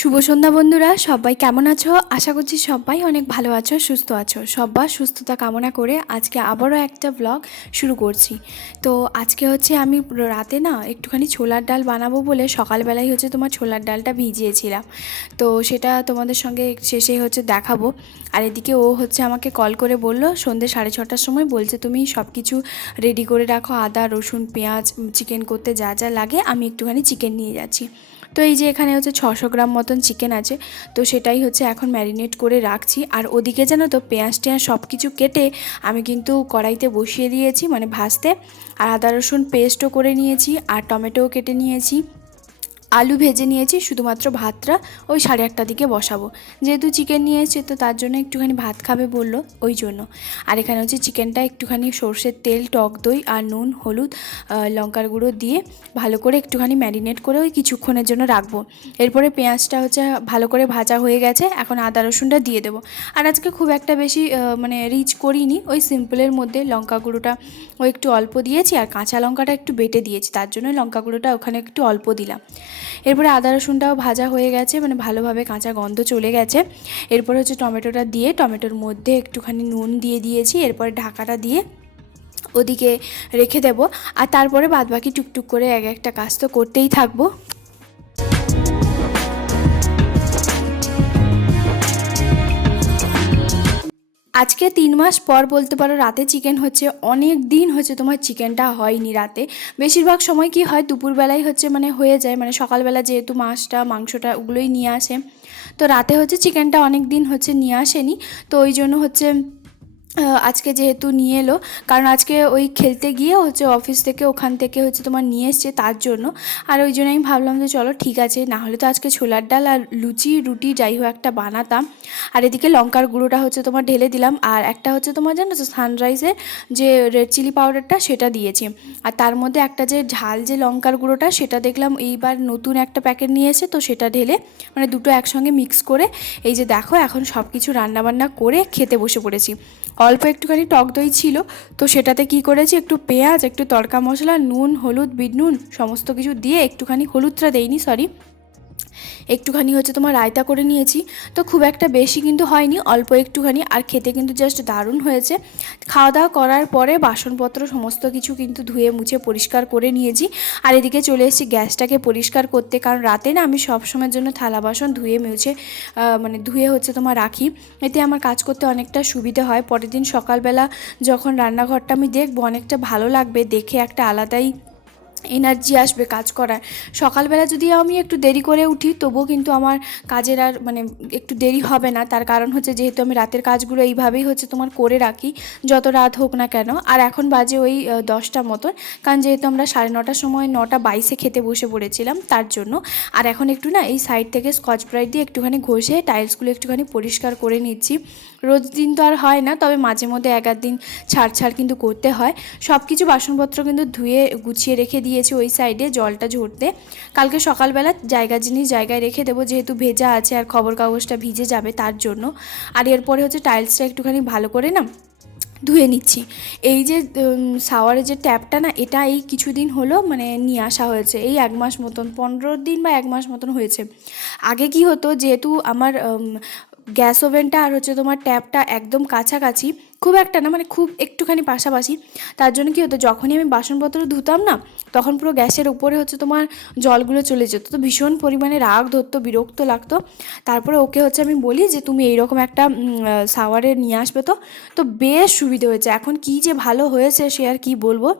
শুভ সন্ধ্যা বন্ধুরা, সবাই কেমন আছো? আশা করছি সবাই অনেক ভালো আছো, সুস্থ আছো। সবার সুস্থতা কামনা করে আজকে আবারও একটা ব্লগ শুরু করছি। তো আজকে হচ্ছে আমি রাতে না একটুখানি ছোলার ডাল বানাবো বলে সকালবেলায় হচ্ছে তোমার ছোলার ডালটা ভিজিয়েছিলাম। তো সেটা তোমাদের সঙ্গে শেষে হচ্ছে দেখাবো। আর এদিকে ও হচ্ছে আমাকে কল করে বলল সন্ধ্যে 6:30টার সময়, বলছে তুমি সব কিছু রেডি করে রাখো, আদা রসুন পেঁয়াজ, চিকেন করতে যা যা লাগে, আমি একটুখানি চিকেন নিয়ে যাচ্ছি। তো এই যে এখানে হচ্ছে 600 গ্রাম মতন চিকেন আছে, তো সেটাই হচ্ছে এখন ম্যারিনেট করে রাখছি। আর ওদিকে জানো তো পেঁয়াজ টেঁয়াজ সব কিছু কেটে আমি কিন্তু কড়াইতে বসিয়ে দিয়েছি, মানে ভাজতে। আর আদা রসুন পেস্টও করে নিয়েছি, আর টমেটোও কেটে নিয়েছি, আলু ভেজে নিয়েছি। শুধুমাত্র ভাতটা ওই 8:30টার দিকে বসাবো, যেহেতু চিকেন নিয়ে এসেছে তো তার জন্য একটুখানি ভাত খাবে বললো, ওই জন্য। আর এখানে হচ্ছে চিকেনটা একটুখানি সর্ষের তেল, টক দই আর নুন, হলুদ, লঙ্কার গুঁড়ো দিয়ে ভালো করে একটুখানি ম্যারিনেট করে ওই কিছুক্ষণের জন্য রাখবো। এরপরে পেঁয়াজটা হচ্ছে ভালো করে ভাজা হয়ে গেছে, এখন আদা রসুনটা দিয়ে দেবো। আর আজকে খুব একটা বেশি মানে রিচ করিনি, ওই সিম্পলের মধ্যে লঙ্কা গুঁড়োটা ওই একটু অল্প দিয়েছি, আর কাঁচা লঙ্কাটা একটু বেটে দিয়েছি, তার জন্য লঙ্কা গুঁড়োটা ওখানে একটু অল্প দিলাম। এরপরে আদা রসুনটাও ভাজা হয়ে গেছে, মানে ভালোভাবে কাঁচা গন্ধ চলে গেছে। এরপরে হচ্ছে টমেটোটা দিয়ে টমেটোর মধ্যে একটুখানি নুন দিয়ে দিয়েছি, এরপরে ঢাকাটা দিয়ে ওদিকে রেখে দেব। আর তারপরে বাদবাকি টুকটুক করে এক একটা কাজ তো করতেই থাকবো। আজকে 3 মাস পর বলতে পারো রাতে চিকেন হচ্ছে। অনেক দিন হচ্ছে তোমার চিকেনটা হয়নি রাতে। বেশিরভাগ সময় কি হয় দুপুরবেলায় হচ্ছে মানে হয়ে যায়, মানে সকালবেলা যেহেতু মাছটা মাংসটা ওগুলোই নিয়ে আসে, তো রাতে হচ্ছে চিকেনটা অনেক দিন হচ্ছে নিয়ে আসেনি। তো ওই জন্য হচ্ছে আজকে যেহেতু নিয়ে এলো, কারণ আজকে ওই খেলতে গিয়ে হচ্ছে অফিস থেকে ওখান থেকে হচ্ছে তোমার নিয়ে এসছে, তার জন্য। আর ওই জন্য আমি ভাবলাম যে চলো ঠিক আছে, না হলে তো আজকে ছোলার ডাল আর লুচি রুটি যাই হোক একটা বানাতাম। আর এদিকে লঙ্কার গুঁড়োটা হচ্ছে তোমার ঢেলে দিলাম, আর একটা হচ্ছে তোমার জানো তো সানরাইজের যে রেড চিলি পাউডারটা সেটা দিয়েছি। আর তার মধ্যে একটা যে ঝাল যে লঙ্কার গুঁড়োটা সেটা দেখলাম এইবার নতুন একটা প্যাকেট নিয়ে এসে, তো সেটা ঢেলে মানে দুটো একসঙ্গে মিক্স করে এই যে দেখো এখন সব কিছু রান্নাবান্না করে খেতে বসে পড়েছি। অল্প একটুখানি টক দই ছিল, তো সেটাতে কি করেছি, একটু পেঁয়াজ, একটু তড়কা মশলা, নুন, হলুদ, বিট নুন সমস্ত কিছু দিয়ে, একটুখানি হলুদটা দেইনি সরি, একটুখানি হচ্ছে তোমার রায়তা করে নিয়েছি। তো খুব একটা বেশি কিন্তু হয়নি, অল্প একটুখানি, আর খেতে কিন্তু জাস্ট দারুণ হয়েছে। খাওয়া দাওয়া করার পরে বাসনপত্র সমস্ত কিছু কিন্তু ধুয়ে মুছে পরিষ্কার করে নিয়েছি। আর এদিকে চলে এসেছি গ্যাসটাকে পরিষ্কার করতে, কারণ রাতে না আমি সব সময়ের জন্য থালা বাসন ধুয়ে মুছে মানে ধুয়ে হচ্ছে তোমার রাখি। এতে আমার কাজ করতে অনেকটা সুবিধা হয়। পরের দিন সকালবেলা যখন রান্নাঘরটা আমি দেখবো অনেকটা ভালো লাগবে দেখে, একটা আলাদাই এনার্জি আসবে কাজ করার। সকালবেলা যদি আমি একটু দেরি করে উঠি তবুও কিন্তু আমার কাজের আর মানে একটু দেরি হবে না, তার কারণ হচ্ছে যেহেতু আমি রাতের কাজগুলো এইভাবেই হচ্ছে তোমার করে রাখি, যত রাত হোক না কেন। আর এখন বাজে ওই 10টা মতন, কারণ যেহেতু আমরা 9:30টার সময় 9:22-এ খেতে বসে পড়েছিলাম তার জন্য। আর এখন একটু না এই সাইড থেকে স্কচ ব্রাইট দিয়ে একটুখানি ঘষে টাইলসগুলো একটুখানি পরিষ্কার করে নিচ্ছি। রোজ দিন তো আর হয় না, তবে মাঝে মধ্যে এক আধ দিন ছাড় ছাড় কিন্তু করতে হয়। সব কিছু বাসনপত্র কিন্তু ধুয়ে গুছিয়ে রেখে দিয়েছি ওই সাইডে জলটা ঝরতে। কালকে সকালবেলা জায়গা জিনিস জায়গায় রেখে দেবো, যেহেতু ভেজা আছে আর খবর কাগজটা ভিজে যাবে তার জন্য। আর এরপরে হচ্ছে টাইলসটা একটুখানি ভালো করে না ধুয়ে নিচ্ছি। এই যে শাওয়ারের যে ট্যাপটা না, এটা এই কিছুদিন হলো মানে নিয়ে আসা হয়েছে, এই 1 মাস মতন, 15 দিন বা 1 মাস মতন হয়েছে। আগে কি হতো, যেহেতু আমার গ্যাস ওভেনটা আর হচ্ছে তোমার ট্যাপটা একদম কাছাকাছি, খুব একটা না মানে খুব একটুখানি পাশাপাশি, তার জন্য কী হতো যখনই আমি বাসনপত্র ধুতাম না তখন পুরো গ্যাসের উপরে হচ্ছে তোমার জলগুলো চলে যেত, তো ভীষণ পরিমাণে রাগ ধরতো, বিরক্ত লাগতো। তারপরে ওকে হচ্ছে আমি বলি যে তুমি এইরকম একটা শাওয়ারে নিয়ে আসবে, তো তো বেশ সুবিধে হয়েছে। এখন কী যে ভালো হয়েছে সে আর কি বলবো,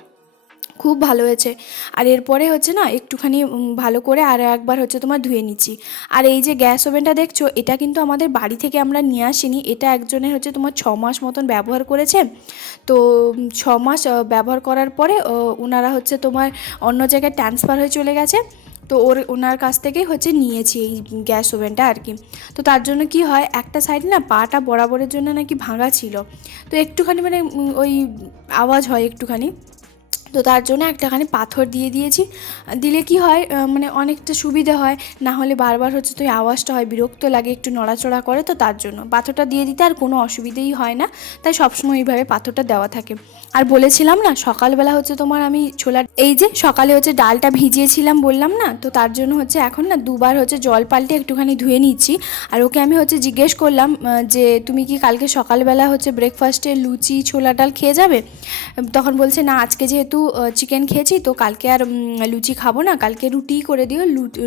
খুব ভালো হয়েছে। আর এরপরে হচ্ছে না একটুখানি ভালো করে আর একবার হচ্ছে তোমার ধুয়ে নিচ্ছি। আর এই যে গ্যাস ওভেনটা দেখছো, এটা কিন্তু আমাদের বাড়ি থেকে আমরা নিয়ে আসিনি, এটা একজনের হচ্ছে তোমার 6 মাস মতন ব্যবহার করেছে। তো 6 মাস ব্যবহার করার পরে ওনারা হচ্ছে তোমার অন্য জায়গায় ট্রান্সফার হয়ে চলে গেছে, তো ওনার কাছ থেকেই হচ্ছে নিয়েছি এই গ্যাস ওভেনটা আর কি। তো তার জন্য কি হয়, একটা সাইড না পাটা বরাবরের জন্য নাকি ভাঙা ছিল, তো একটুখানি মানে ওই আওয়াজ হয় একটুখানি। তো তার জন্য একটাখানি পাথর দিয়ে দিয়েছি, দিলে কি হয় মানে অনেকটা সুবিধে হয়, না হলে বারবার হচ্ছে তো আওয়াজটা হয়, বিরক্ত লাগে, একটু নড়াচড়া করে, তো তার জন্য পাথরটা দিয়ে দিতে আর কোনো অসুবিধেই হয় না। তাই সবসময় এইভাবে পাথরটা দেওয়া থাকে। আর বলেছিলাম না সকালবেলা হচ্ছে তোমার আমি ছোলার এই যে সকালে হচ্ছে ডালটা ভিজিয়েছিলাম বললাম না, তো তার জন্য হচ্ছে এখন না দুবার হচ্ছে জল পাল্টে একটুখানি ধুয়ে নিচ্ছি। আর ওকে আমি হচ্ছে জিজ্ঞেস করলাম যে তুমি কি কালকে সকালবেলা হচ্ছে ব্রেকফাস্টে লুচি ছোলা ডাল খেয়ে যাবে? তখন বলছে না, আজকে যেহেতু চিকেন খেয়েছি তো কালকে আর লুচি খাবো না, কালকে রুটিই করে দিও,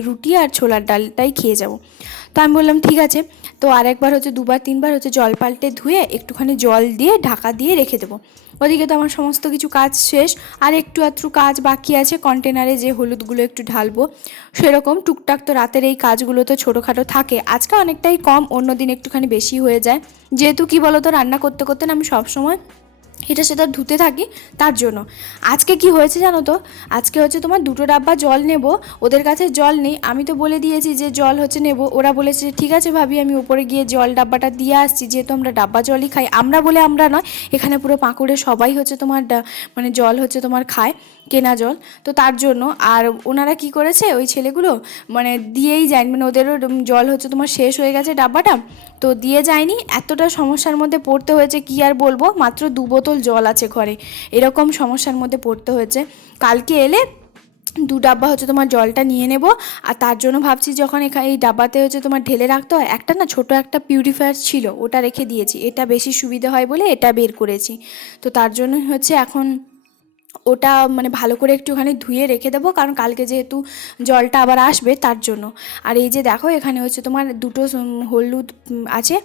রুটি আর ছোলার ডালটাই খেয়ে যাবো। তো আমি বললাম ঠিক আছে। তো আরেকবার হচ্ছে দুবার তিনবার হচ্ছে জল পাল্টে ধুয়ে একটুখানি জল দিয়ে ঢাকা দিয়ে রেখে দেবো। ওদিকে তো আমার সমস্ত কিছু কাজ শেষ, আর একটু আধটু কাজ বাকি আছে, কন্টেনারে যে হলুদগুলো একটু ঢালবো, সেরকম টুকটাক তো রাতের এই কাজগুলো তো ছোটোখাটো থাকে, আজকে অনেকটাই কম, অন্য দিন একটুখানি বেশি হয়ে যায়, যেহেতু কি বলো তো রান্না করতে করতে না আমি সবসময় এটা সেটা ধুতে থাকি, তার জন্য। আজকে কি হয়েছে জানো তো, আজকে হচ্ছে তোমার 2টো ডাব্বা জল নেব, ওদের কাছে জল নেই, আমি তো বলে দিয়েছি যে জল হচ্ছে নেব, ওরা বলেছে ঠিক আছে ভাবি আমি উপরে গিয়ে জল ডাব্বাটা দিয়ে আসছি, যেহেতু আমরা ডাব্বা জলই খাই, আমরা বলে আমরা নয়, এখানে পুরো পাঁকুড়ে সবাই হচ্ছে তোমার মানে জল হচ্ছে তোমার খায়, কেনা জল, তো তার জন্য। আর ওনারা কি করেছে ওই ছেলেগুলো, মানে দিয়েই যায়, মানে ওদেরও জল হচ্ছে তোমার শেষ হয়ে গেছে ডাব্বাটা, তো দিয়ে যায়নি, এতটা সমস্যার মধ্যে পড়তে হয়েছে কি আর বলবো, মাত্র 2 বোতল জল আছে ঘরে, এরকম সমস্যার মধ্যে পড়তে হয়েছে। কালকে এলে 2 ডাব্বা হচ্ছে তোমার জলটা নিয়ে নেব। আর তার জন্য ভাবছি যখন এখানে এই ডাব্বাতে হচ্ছে তোমার ঢেলে রাখতে হয়, একটা না ছোট একটা পিউরিফায়ার ছিল ওটা রেখে দিয়েছি, এটা বেশি সুবিধা হয় বলে এটা বের করেছি। তো তার জন্যই হচ্ছে এখন ওটা মানে ভালো করে একটুখানি ধুয়ে রেখে দেবো, কারণ কালকে যেহেতু জলটা আবার আসবে তার জন্য। আর এই যে দেখো এখানে হচ্ছে তোমার 2টো হলুদ আছে,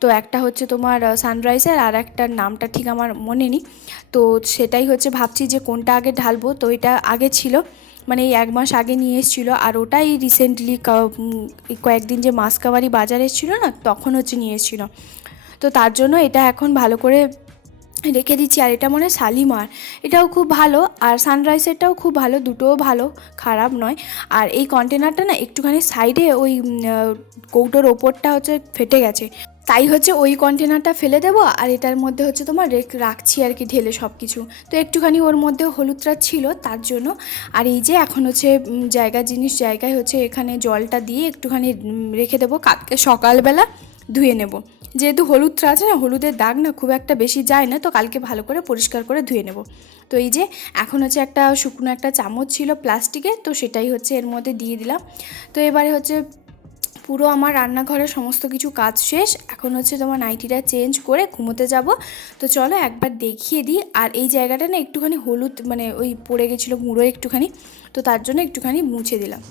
তো একটা হচ্ছে তোমার সানরাইজের, আর একটার নামটা ঠিক আমার মনে নেই, তো সেটাই হচ্ছে ভাবছি যে কোনটা আগে ঢালবো। তো এটা আগে ছিল, মানে এই 1 মাস আগে নিয়ে এসেছিলো, আর ওটাই রিসেন্টলি কয়েকদিন যে মাসকাবারি বাজার এসেছিলো না তখন হচ্ছে নিয়ে এসেছিলো। তো তার জন্য এটা এখন ভালো করে রেখে দিচ্ছি। আর এটা মনে হয় শালিমার, এটাও খুব ভালো, আর সানরাইজেরটাও খুব ভালো, দুটোও ভালো, খারাপ নয়। আর এই কন্টেনারটা না একটুখানি সাইডে ওই কৌটোর ওপরটা হচ্ছে ফেটে গেছে, তাই হচ্ছে ওই কন্টেনারটা ফেলে দেবো, আর এটার মধ্যে হচ্ছে তোমার রাখছি আর কি ঢেলে সব কিছু। তো একটুখানি ওর মধ্যে হলুদটা ছিল তার জন্য। আর এই যে এখন হচ্ছে জিনিস জায়গায় হচ্ছে এখানে জলটা দিয়ে একটুখানি রেখে দেবো, কালকে সকালবেলা ধুয়ে নেব, যেহেতু হলুদটা আছে না, হলুদের দাগ না খুব একটা বেশি যায় না, তো কালকে ভালো করে পরিষ্কার করে ধুয়ে নেব। তো এই যে এখন হচ্ছে একটা শুকনো একটা চামচ ছিল প্লাস্টিকের, তো সেটাই হচ্ছে এর মধ্যে দিয়ে দিলাম। তো এবারে হচ্ছে পুরো আমার রান্নাঘরের সমস্ত কিছু কাজ শেষ, এখন হচ্ছে তোমার নাইটিটা চেঞ্জ করে ঘুমোতে যাব। তো চলো একবার দেখিয়ে দিই। আর এই জায়গাটা না একটুখানি হলুদ মানে ওই পড়ে গেছিলো গুঁড়ো একটুখানি, তো তার জন্য একটুখানি মুছে দিলাম।